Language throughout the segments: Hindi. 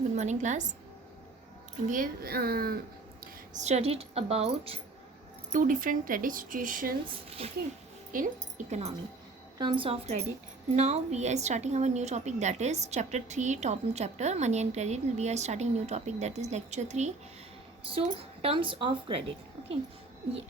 Good morning, class. We have studied about two different credit situations, okay, in economy. Terms of credit. Now we are starting our new topic, that is chapter 3, top chapter money and credit. We are starting new topic, that is lecture 3. So terms of credit, okay.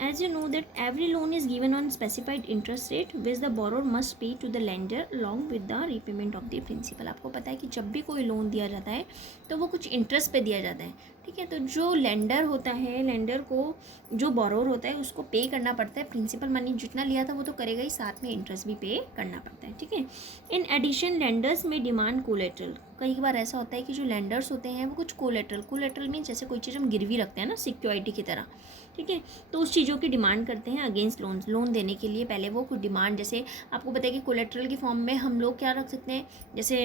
As you know that every loan is given on specified interest rate which the borrower must pay to the lender along with the repayment of the principal. आपको पता है कि जब भी कोई लोन दिया जाता है तो वो कुछ इंटरेस्ट पे दिया जाता है, ठीक है. तो जो लेंडर होता है, लेंडर को जो बोरोवर होता है उसको पे करना पड़ता है. प्रिंसिपल मनी जितना लिया था वो तो करेगा ही, साथ में इंटरेस्ट भी पे करना पड़ता है, ठीक है. इन एडिशन लेंडर्स में डिमांड कोलेटरल. कई बार ऐसा होता है कि जो लेंडर्स होते हैं वो कुछ कोलेटरल मीन जैसे कोई चीज़ हम गिरवी रखते हैं ना, सिक्योरिटी की तरह, ठीक है. तो उस चीज़ों की डिमांड करते हैं अगेंस्ट लोन देने के लिए. पहले वो कुछ डिमांड, जैसे आपको पता है कि कोलेटरल के फॉर्म में हम लोग क्या रख सकते हैं, जैसे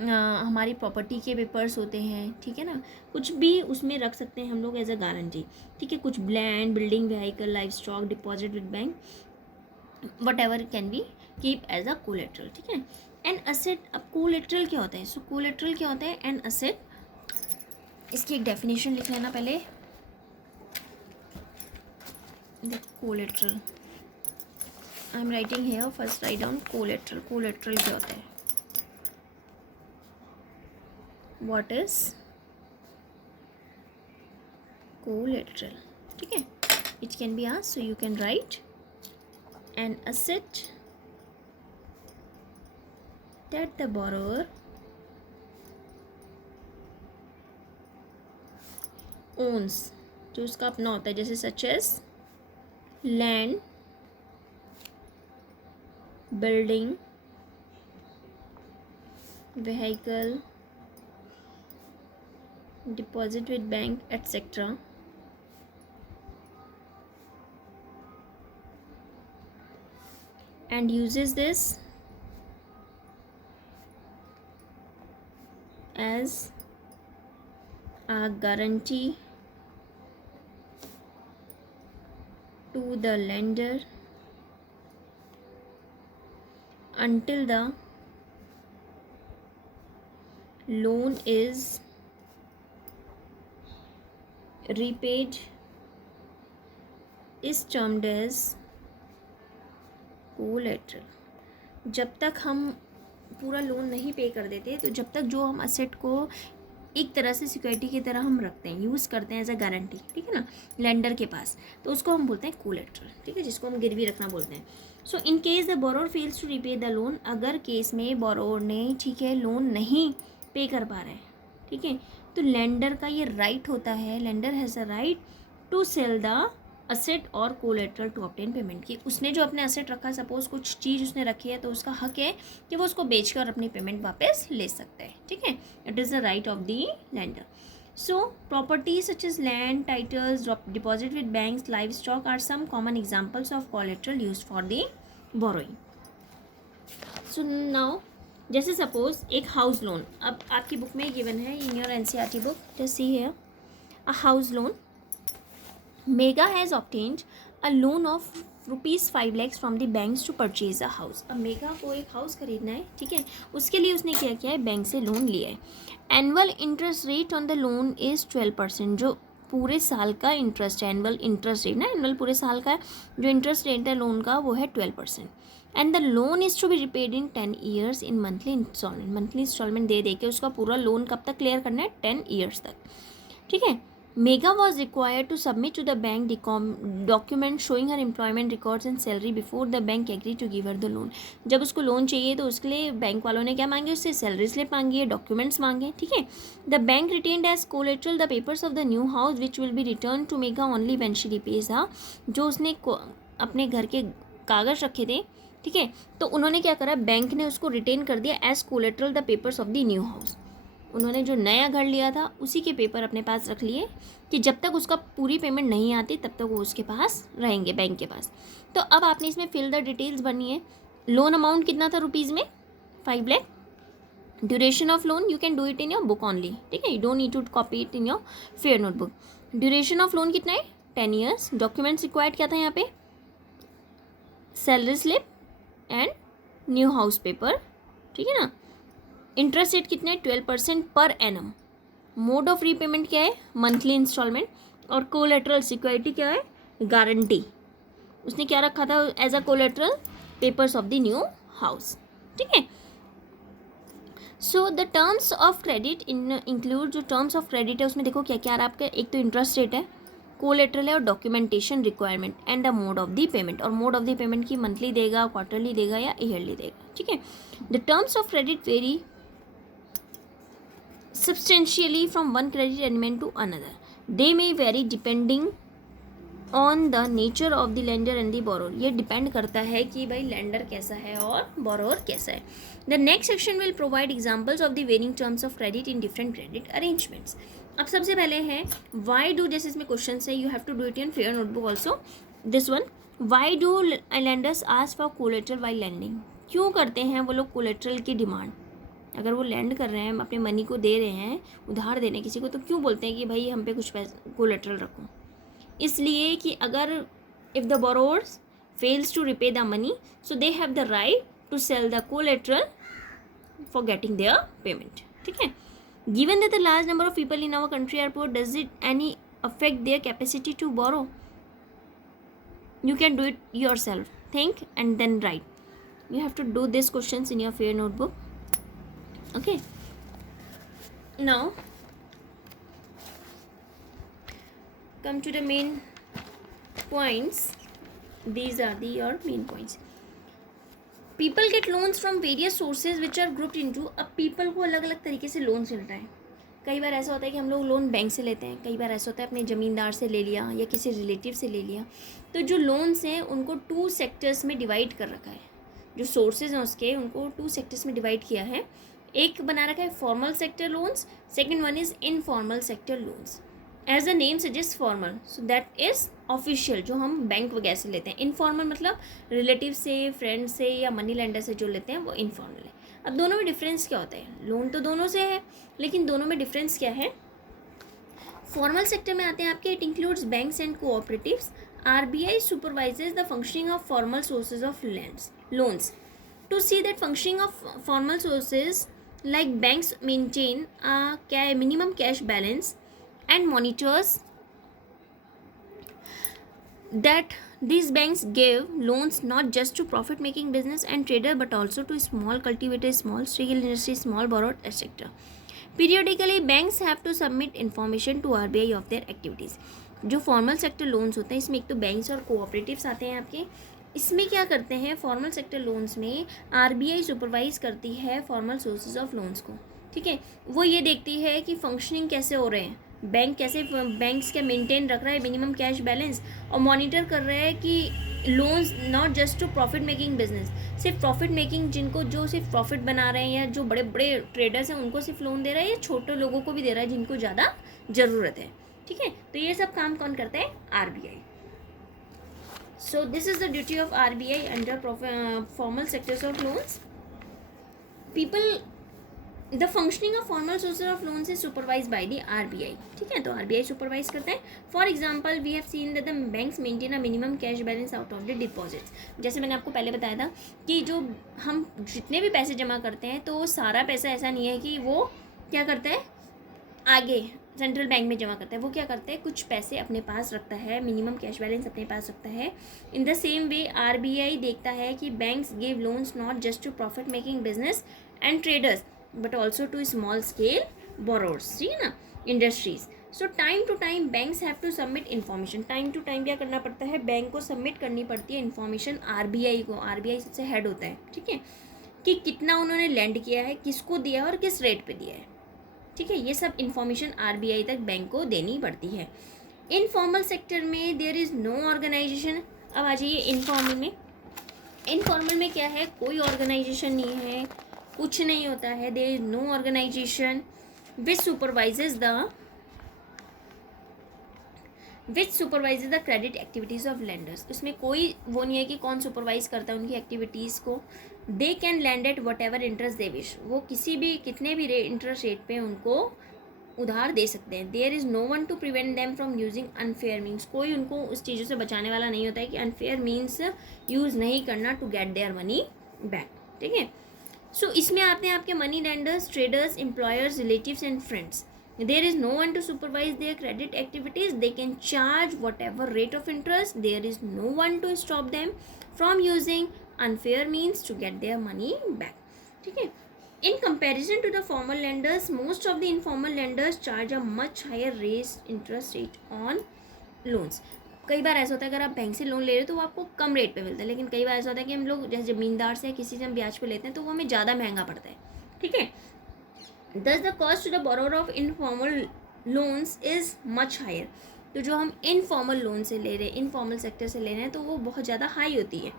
हमारी प्रॉपर्टी के पेपर्स होते हैं, ठीक है ना, कुछ भी उसमें रख सकते हैं हम लोग एज अ गारंटी, ठीक है. कुछ land, building, vehicle, life stock, deposit with bank, whatever can be keep as a collateral, ठीक है. An asset. अब कोलेटरल क्या होता है? सो कोलेटरल क्या होता है? An asset. इसकी एक डेफिनेशन लिख लेना पहले. The collateral, I am writing here. First write down collateral. Collateral क्या होता है? व्हाट इज कोलेटरल, ठीक है. It can be asked, so you can write an asset that the borrower owns, जो उसका अपना होता है, जैसे such as land, building, vehicle, deposit with bank etcetera, and uses this as a guarantee to the lender until the loan is repaid is termed as collateral. जब तक हम पूरा लोन नहीं पे कर देते, तो जब तक जो हम असेट को एक तरह से सिक्योरिटी की तरह हम रखते हैं, यूज़ करते हैं एज अ गारंटी, ठीक है ना, लेंडर के पास, तो उसको हम बोलते हैं कोलेटरल, ठीक है, जिसको हम गिरवी रखना बोलते हैं. So in case the borrower fails to repay the loan. अगर केस में बोरोवर ने, ठीक है, लोन नहीं पे कर पा रहा है, ठीक है, तो लेंडर का ये राइट होता है, lender has a right to sell the asset और कोलेटरल टू ऑब्टेन पेमेंट. की उसने जो अपने असेट रखा, सपोज कुछ चीज़ उसने रखी है, तो उसका हक है कि वो उसको बेचकर अपनी पेमेंट वापस ले सकता है, ठीक है. It is the right of the lender. So properties such as land, titles, deposit with banks, live stock are some common examples of collateral use for the borrowing. So now जैसे सपोज एक हाउस लोन. अब आपकी बुक में गिवन है in your NCERT book, just see here, a house loan. Mega has obtained a loan of ₹5 lakhs from the banks to purchase a house. अब मेगा को एक हाउस खरीदना है, ठीक है, उसके लिए उसने क्या किया है, बैंक से लोन लिया है. Annual interest rate on the loan is 12%. जो पूरे साल का इंटरेस्ट है, एनुअल इंटरेस्ट रेट ना, एनुअल पूरे साल का जो इंटरेस्ट रेट है लोन का वो है 12%. And the loan is to be repaid in 10 years in monthly instalment. Monthly instalment दे दे के उसका पूरा लोन कब तक क्लियर करना है, 10 ईयर्स तक, ठीक है. Mega was required to submit to the bank documents showing her employment records and salary before the bank agreed to give her the loan. जब उसको लोन चाहिए तो उसके लिए बैंक वालों ने क्या मांगे, उससे सैलरी स्लिप मांगी है, डॉक्यूमेंट्स मांगे, ठीक है. The bank retained as collateral the papers of the new house which will be returned to Mega only when she repays the. जो उसने अपने घर के कागज़ रखे थे, ठीक है, तो उन्होंने क्या करा, बैंक ने उसको रिटेन कर दिया as collateral the papers of the new house. उन्होंने जो नया घर लिया था उसी के पेपर अपने पास रख लिए कि जब तक उसका पूरी पेमेंट नहीं आती तब तक वो उसके पास रहेंगे, बैंक के पास. तो अब आपने इसमें फिल द डिटेल्स भरनी है. लोन अमाउंट कितना था रुपीज़ में, 5 lakh. Duration of loan you can do it in your book only, ठीक है, you don't need to copy it in your fair notebook. Duration of loan कितना है, 10 ईयर्स. डॉक्यूमेंट्स रिक्वायर्ड क्या था यहाँ पे, salary slip and new house paper, ठीक है ना. इंटरेस्ट रेट कितने, 12% per annum, mode of repayment क्या है, मंथली इंस्टॉलमेंट, और कोलेटरल सिक्योरिटी क्या है, गारंटी। उसने क्या रखा था as a collateral, papers of the new house, ठीक है। So the terms of credit include, जो टर्म्स ऑफ क्रेडिट है उसमें देखो क्या क्या आ रहा है आपका, एक तो इंटरेस्ट रेट है, कोलेटरल है, और documentation requirement, and the mode of the payment. और मोड ऑफ द पेमेंट की मंथली देगा, क्वार्टरली देगा या ईयरली देगा, ठीक है। The terms of credit very substantially from one credit element to another. They may vary depending on the nature of the lender and the borrower. ये डिपेंड करता है कि भाई लेंडर कैसा है और borrower कैसा है. The next section will provide examples of the varying terms of credit in different credit arrangements. अब सबसे पहले है why do, जैसे इसमें क्वेश्चन है, you have to do it in fair notebook also. This one, why do lenders ask for collateral while lending? क्यों करते हैं वो लोग collateral की डिमांड? अगर वो लैंड कर रहे हैं, अपने मनी को दे रहे हैं, उधार देने किसी को, तो क्यों बोलते हैं कि भाई हम पे कुछ पैसा कोलेटरल रखो? इसलिए कि अगर if the borrowers fails to repay the money, so they have the right to sell the collateral for getting their payment, ठीक है। Given that the large number of people in our country are poor, does it any affect their capacity to borrow? You can do it yourself. Think and then write. You have to do these questions in your fair notebook. Okay. Now, come to the main points. These are your main points. People get loans from various sources which are grouped into. अब people को अलग अलग तरीके से लोन्स मिलता है. कई बार ऐसा होता है कि हम लोग लोन बैंक से लेते हैं, कई बार ऐसा होता है अपने ज़मींदार से ले लिया या किसी रिलेटिव से ले लिया. तो जो लोन्स हैं उनको 2 सेक्टर्स में डिवाइड कर रखा है. जो सोर्सेज हैं उसके, उनको 2 सेक्टर्स में डिवाइड किया है. एक बना रखा है formal sector loans, second one is informal sector loans. As a name suggest formal, so that is official, जो हम बैंक वगैरह से लेते हैं. इनफॉर्मल मतलब रिलेटिव से, फ्रेंड से या मनी लेंडर से जो लेते हैं वो इनफॉर्मल है. अब दोनों में डिफरेंस क्या होता है? लोन तो दोनों से है, लेकिन दोनों में डिफरेंस क्या है? फॉर्मल सेक्टर में आते हैं आपके, it includes banks and cooperatives. RBI supervises the functioning of formal sources of loans. To see that functioning of formal sources like banks maintain a minimum cash balance and monitors that these banks give loans not just to profit making business and trader but also to small cultivators, small scale industry, small borrower, etc. Periodically banks have to submit information to RBI of their activities. जो फॉर्मल सेक्टर लोन्स होते हैं इसमें एक तो बैंक्स और कोऑपरेटिव्स आते हैं आपके. इसमें क्या करते हैं, फॉर्मल सेक्टर लोन्स में RBI सुपरवाइज करती है फॉर्मल सोर्सेज ऑफ लोन्स को, ठीक है. वो ये देखती है कि फंक्शनिंग कैसे हो रहे हैं, बैंक कैसे, बैंक्स क्या मेंटेन रख रहा है मिनिमम कैश बैलेंस, और मॉनिटर कर रहा है कि loans not just to profit making business, सिर्फ प्रॉफिट मेकिंग, जिनको जो सिर्फ प्रॉफिट बना रहे हैं या जो बड़े बड़े ट्रेडर्स हैं उनको सिर्फ लोन दे रहा है, या छोटे लोगों को भी दे रहा है जिनको ज़्यादा ज़रूरत है, ठीक है. तो ये सब काम कौन करता है? RBI. So this is the duty of RBI under formal sectors of loans. People, the functioning of formal sources of loans is supervise by the RBI, ठीक है. तो RBI सुपरवाइज करता है. For example we have seen that the banks maintain a minimum cash balance out of the deposits. जैसे मैंने आपको पहले बताया था कि जो हम जितने भी पैसे जमा करते हैं तो सारा पैसा ऐसा नहीं है कि वो क्या करता है आगे सेंट्रल बैंक में जमा करता है. वो क्या करता है, कुछ पैसे अपने पास रखता है, मिनिमम कैश बैलेंस अपने पास रखता है. In the same way RBI देखता है कि banks give loans not just to profit making business and traders but also to small scale borrowers, ठीक है ना, industries. So time to time banks have to submit information. Time to time क्या करना पड़ता है, बैंक को सबमिट करनी पड़ती है इन्फॉर्मेशन RBI को. RBI सबसे हेड होता है, ठीक है, कि कितना उन्होंने लैंड किया है, किसको दिया है और किस रेट पे दिया है, ठीक है. ये सब इन्फॉर्मेशन RBI तक बैंक को देनी पड़ती है. इनफॉर्मल सेक्टर में देयर इज़ नो ऑर्गेनाइजेशन. अब आ जाइए इनफॉर्मल में. इनफॉर्मल में क्या है, कोई ऑर्गेनाइजेशन नहीं है, कुछ नहीं होता है. There is no organisation which supervises the credit activities of lenders. इसमें कोई वो नहीं है कि कौन सुपरवाइज करता है उनकी एक्टिविटीज़ को. They can land at what ever interest they wish. वो किसी भी कितने भी इंटरेस्ट रेट पे उनको उधार दे सकते हैं. There is no one to prevent them from using unfair means. कोई उनको उस चीज़ों से बचाने वाला नहीं होता है कि अनफेयर मीन्स यूज़ नहीं करना to get their money back, ठीक है. सो इसमें आते हैं आपके money lenders, traders, employers, relatives and friends. There is no one to supervise their credit activities. They can charge whatever rate of interest. There is no one to stop them from using unfair means to get their money back. ठीक है. In comparison to the formal lenders, most of the informal lenders charge a much higher interest rate on loans. कई बार ऐसा होता है, अगर आप बैंक से लोन ले रहे हो तो वो आपको कम रेट पे मिलता है, लेकिन कई बार ऐसा होता है कि हम लोग जैसे ज़मींदार से किसी से हम ब्याज पे लेते हैं तो वो हमें ज़्यादा महंगा पड़ता है. ठीक है. Thus the cost to the borrower of informal loans is much higher. तो जो हम इनफॉर्मल लोन से ले रहे हैं, इनफॉर्मल सेक्टर से ले रहे हैं, तो वो बहुत ज़्यादा हाई होती है.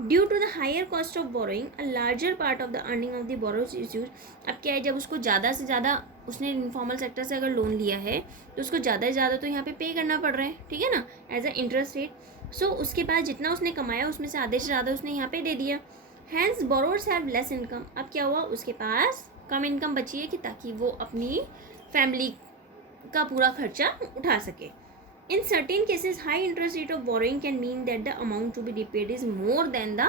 Due to the higher cost of borrowing a larger part of the earning of the borrowers is use. अब क्या है, जब उसको ज़्यादा से ज़्यादा उसने इनफॉर्मल सेक्टर से अगर लोन लिया है तो उसको ज़्यादा से ज़्यादा तो यहाँ पे करना पड़ रहा है. ठीक है ना, एज अ इंटरेस्ट रेट. सो उसके पास जितना उसने कमाया उसमें से आधे से ज़्यादा उसने यहाँ पे दे दिया. Hence borrowers have less income. अब क्या हुआ, उसके पास कम इनकम बची है कि ताकि वो अपनी फैमिली का पूरा खर्चा उठा सके. In certain cases high interest rate of borrowing can mean that the amount to be repaid is more than the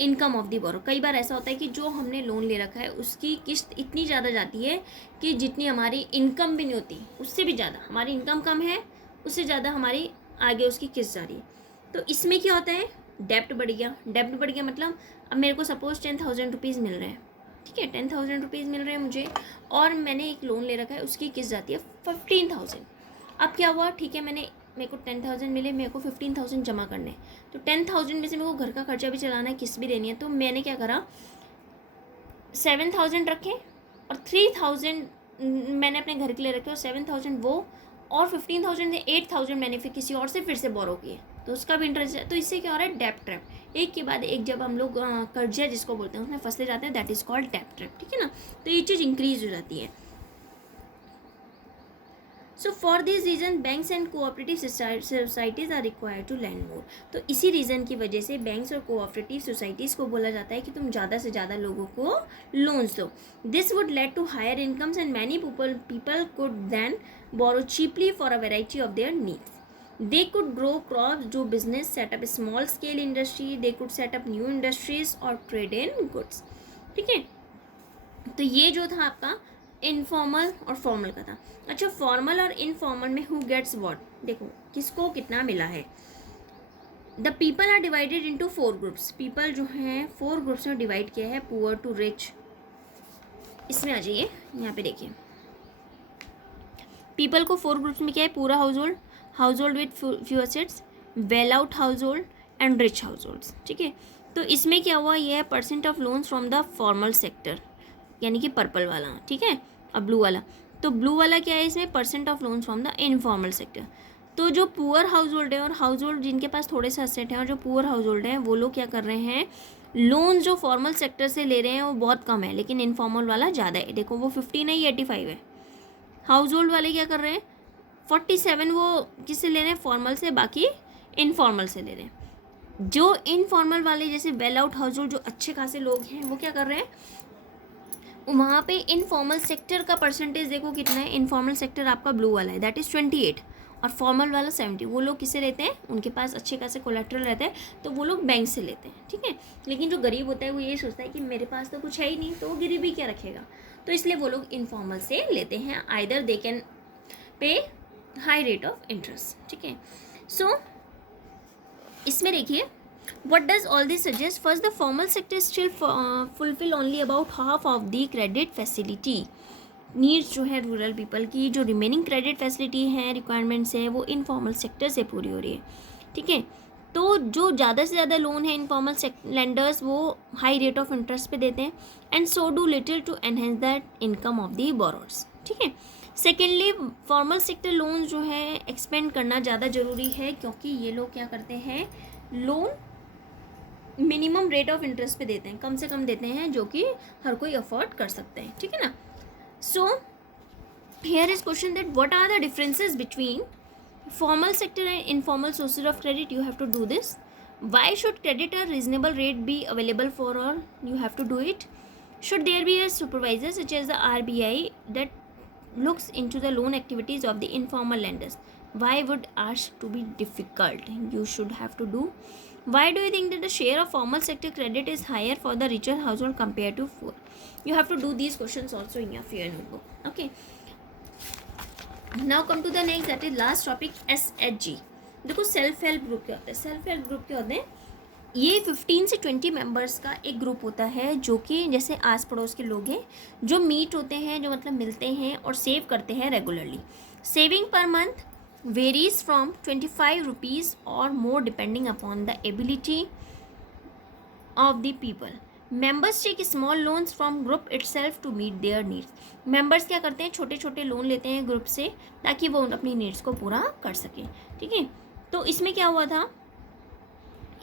income of the borrower. कई बार ऐसा होता है कि जो हमने लोन ले रखा है उसकी किस्त इतनी ज़्यादा जाती है कि जितनी हमारी इनकम भी नहीं होती, उससे भी ज़्यादा. हमारी इनकम कम है, उससे ज़्यादा हमारी आगे उसकी किस्त जा रही है. तो इसमें क्या होता है, डेप्ट बढ़ गया. डेप्ट बढ़ गया मतलब अब मेरे को सपोज 10,000 रुपीज़ मिल रहे हैं. ठीक है, 10,000 रुपीज़ मिल रहे हैं मुझे, और मैंने एक लोन ले रखा है, उसकी किस्त जाती है 15,000. अब क्या हुआ, ठीक है, मेरे को 10,000 मिले, मेरे को 15,000 जमा करने. तो 10,000 में से मेरे को घर का खर्चा भी चलाना है, किस्त भी देनी है. तो मैंने क्या करा, 7,000 रखे और 3,000 मैंने अपने घर के लिए रखे और 7,000 वो, और 15,000 से 8,000 मैंने फिर किसी और से फिर से बोरो किए, तो उसका भी इंटरेस्ट है. तो इससे क्या हो रहा है, डेप्ट ट्रैप. एक के बाद एक जब हम लोग कर्जा जिसको बोलते हैं उसमें फंसते जाते हैं, दैट इज कॉल्ड डेप्ट ट्रैप. ठीक है ना, तो ये चीज़ इंक्रीज हो जाती है. So for this reason banks and cooperative societies are required to lend more. तो इसी रीज़न की वजह से बैंक्स और कोऑपरेटिव सोसाइटीज़ को बोला जाता है कि तुम ज़्यादा से ज़्यादा लोगों को लोन्स दो. This would lead to higher incomes and many people could then borrow cheaply for a variety of their needs. They could grow crops, do business, set up a small scale industry. They could set up new industries or trade in goods. ठीक है, तो ये जो था आपका इनफॉर्मल और फॉर्मल का था. अच्छा, फॉर्मल और इनफॉर्मल में हु गेट्स व्हाट, देखो किसको कितना मिला है. The people are divided into 4 groups. People जो हैं 4 ग्रुप्स में डिवाइड किया है, पुअर टू रिच. इसमें आ जाइए, यहाँ पे देखिए, पीपल को 4 ग्रुप्स में क्या है, पूरा house hold with few assets, well out house hold and rich house holds. ठीक है, तो इसमें क्या हुआ, ये है percent of loans from the formal sector, यानी कि पर्पल वाला. ठीक है, अब ब्लू वाला, तो ब्लू वाला क्या है, इसमें percent of loans from the informal sector. तो जो पुअर हाउस होल्ड है और हाउस होल्ड जिनके पास थोड़े से असेट हैं और जो पुअर हाउस होल्ड हैं वो लोग क्या कर रहे हैं, लोन जो फॉर्मल सेक्टर से ले रहे हैं वो बहुत कम है, लेकिन इनफॉर्मल वाला ज़्यादा है. देखो वो 50 नहीं 85 है. हाउस होल्ड वाले क्या कर रहे हैं, 47 वो किससे ले रहे हैं, फॉर्मल से, बाकी इनफॉर्मल से ले रहे हैं. जो इनफॉर्मल वाले जैसे वेल आउट हाउस होल्ड जो अच्छे खासे लोग हैं वो क्या कर रहे हैं, वहाँ पे इनफॉर्मल सेक्टर का परसेंटेज देखो कितना है. इनफॉर्मल सेक्टर आपका ब्लू वाला है, दैट इज़ 28, और फॉर्मल वाला 70. वो लोग किससे लेते हैं, उनके पास अच्छे खासे कोलेट्रल रहता है तो वो लोग बैंक से लेते हैं. ठीक है, लेकिन जो गरीब होता है वो ये सोचता है कि मेरे पास तो कुछ है ही नहीं, तो वो गरीबी क्या रखेगा, तो इसलिए वो लोग इनफॉर्मल से लेते हैं. Either they can pay high rate of interest. ठीक है, सो इसमें देखिए, what does all this suggest? First, the formal sector still fulfill only about half of the credit facility needs जो है रूरल पीपल की. जो रिमेनिंग क्रेडिट फैसिलिटी है, रिक्वायरमेंट्स है, वो इनफॉर्मल सेक्टर से पूरी हो रही है. ठीक है, तो जो ज़्यादा से ज़्यादा लोन है इनफॉर्मल लेंडर्स वो हाई रेट ऑफ इंटरेस्ट पे देते हैं, and so do little to enhance that income of the borrowers. ठीक है, सेकेंडली फॉर्मल सेक्टर लोन जो है एक्सपेंड करना ज़्यादा ज़रूरी है, क्योंकि ये लोग क्या करते हैं, loan minimum rate of interest पे देते हैं, कम से कम देते हैं, जो कि हर कोई अफोर्ड कर सकते हैं. ठीक है ना. So here is question that what are the differences between formal sector and informal sources of credit. You have to do this. Why should credit a reasonable rate be available for all. You have to do it. Should there be a supervisor such as the RBI that looks into the loan activities of the informal lenders. Why would ask to be difficult? You should have to do. Why do you think that the share of formal sector credit is higher for the richer household compared to poor? You have to do these questions also in your fear notebook. Okay. Now come to the next, that is last topic, SHG. देखो सेल्फ हेल्प ग्रुप क्या होता है? सेल्फ हेल्प ग्रुप क्या होते हैं? ये 15 से 20 मेंबर्स का एक ग्रुप होता है जो कि जैसे आस पड़ोस के लोग हैं, जो मीट होते हैं, जो मतलब मिलते हैं और सेव करते हैं regularly. Saving per month varies from 25 rupees और more depending upon the ability of the people. Members take small loans from group itself to meet their needs. Members क्या करते हैं? छोटे छोटे लोन लेते हैं ग्रुप से ताकि वो अपनी नीड्स को पूरा कर सकें. ठीक है. तो इसमें क्या हुआ था?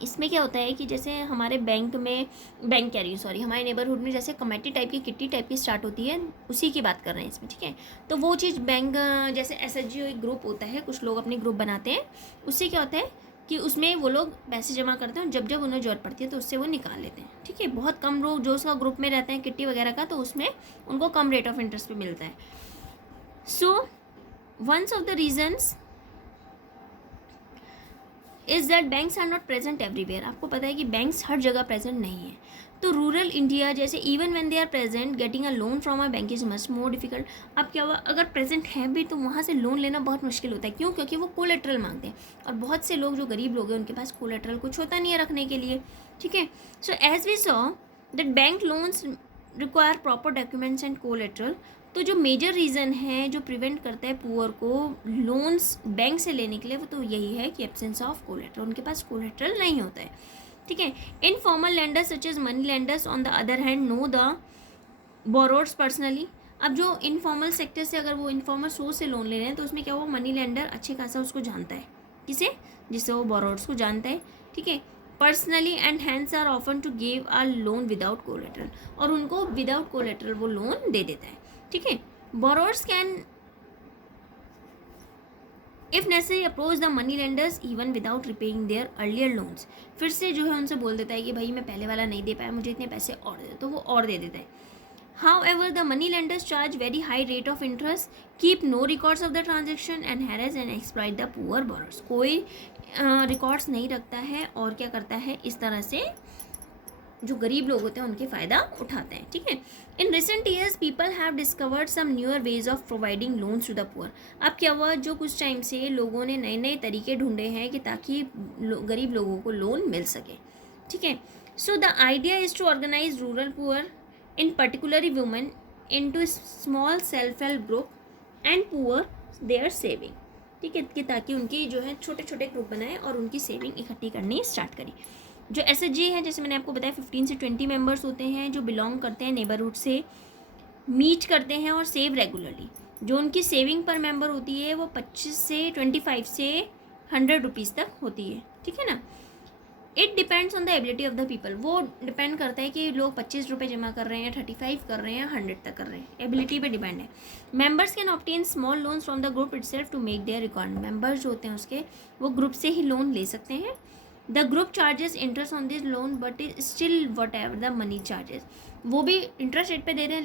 इसमें क्या होता है कि जैसे हमारे हमारे नेबरहुड में जैसे कमेटी टाइप की, किट्टी टाइप की स्टार्ट होती है, उसी की बात कर रहे हैं इसमें. ठीक है. तो वो चीज़ बैंक जैसे SHG एक ग्रुप होता है, कुछ लोग अपने ग्रुप बनाते हैं, उससे क्या होता है कि उसमें वो लोग पैसे जमा करते हैं और जब जब उन्हें ज़रूरत पड़ती है तो उससे वो निकाल लेते हैं. ठीक है. बहुत कम लोग जो उसका ग्रुप में रहते हैं किट्टी वगैरह का, तो उसमें उनको कम रेट ऑफ इंटरेस्ट पे मिलता है. So ones of the reasons is that banks are not present everywhere. आपको पता है कि बैंक्स हर जगह प्रेजेंट नहीं है. तो रूरल इंडिया जैसे even when they are present, getting a loan from a bank is much more difficult. अब क्या हुआ, अगर प्रेजेंट है भी तो वहाँ से लोन लेना बहुत मुश्किल होता है. क्यों? क्योंकि वो कोलेट्रल मांगते हैं और बहुत से लोग जो गरीब लोग हैं उनके पास कोलेट्रल कुछ होता नहीं है रखने के लिए. ठीक है. So as we saw that bank loans require proper documents and collateral. तो जो मेजर रीज़न है जो प्रिवेंट करता है पुअर को लोन्स बैंक से लेने के लिए, वो तो यही है कि एब्सेंस ऑफ कोलेट्रल. उनके पास कोलेट्रल नहीं होता है. ठीक है. Informal lenders such as money lenders on the other hand know the borrowers personally. अब जो इनफॉर्मल सेक्टर से अगर वो इनफॉर्मल सोर्स से लोन ले रहे हैं तो उसमें क्या वो मनी लेंडर अच्छे खासा उसको जानता है. किसे? जिससे वो बोरोर्स को जानता है. ठीक है. Personally and hands are often to give a loan without collateral. और उनको विदाउट कोलेट्रल वो लोन दे देता है. ठीक है. Borrowers can if necessary approach the money lenders even without repaying their earlier loans. फिर से जो है उनसे बोल देता है कि भाई मैं पहले वाला नहीं दे पाया, मुझे इतने पैसे और दे दो, तो वो और दे देता है. However the money lenders charge very high rate of interest, keep no records of the transaction and harass and exploit the poor borrowers. कोई रिकॉर्ड्स नहीं रखता है और क्या करता है, इस तरह से जो गरीब लोग होते हैं उनके फ़ायदा उठाते हैं. ठीक है. In recent years people have discovered some newer ways of providing loans to the poor. अब क्या हुआ, जो कुछ टाइम से लोगों ने नए नए तरीके ढूंढे हैं कि ताकि गरीब लोगों को लोन मिल सके. ठीक है. So the idea is to organise rural poor in particularly women into small self help group and poor their saving. ठीक है. कि ताकि उनकी जो है छोटे छोटे ग्रुप बनाए और उनकी सेविंग इकट्ठी करनी स्टार्ट करी. जो SHG है जैसे मैंने आपको बताया 15 से 20 मेंबर्स होते हैं जो बिलोंग करते हैं नेबरहुड से, मीट करते हैं और सेव रेगुलरली. जो उनकी सेविंग पर मेंबर होती है वो 25 से 25 से 100 रुपीज़ तक होती है. ठीक है ना. It depends on the ability of the people. वो डिपेंड करता है कि लोग 25 रुपये जमा कर रहे हैं, 35 कर रहे हैं, 100 तक कर रहे हैं. एबिलिटी पे डिपेंड है. Members can obtain small loans from the group itself to make their requirement. Members जो होते हैं उसके वो ग्रुप से ही लोन ले सकते हैं. The group charges interest on this loan but is still what ever the money charges. वो भी इंटरेस्ट रेट पे दे रहे हैं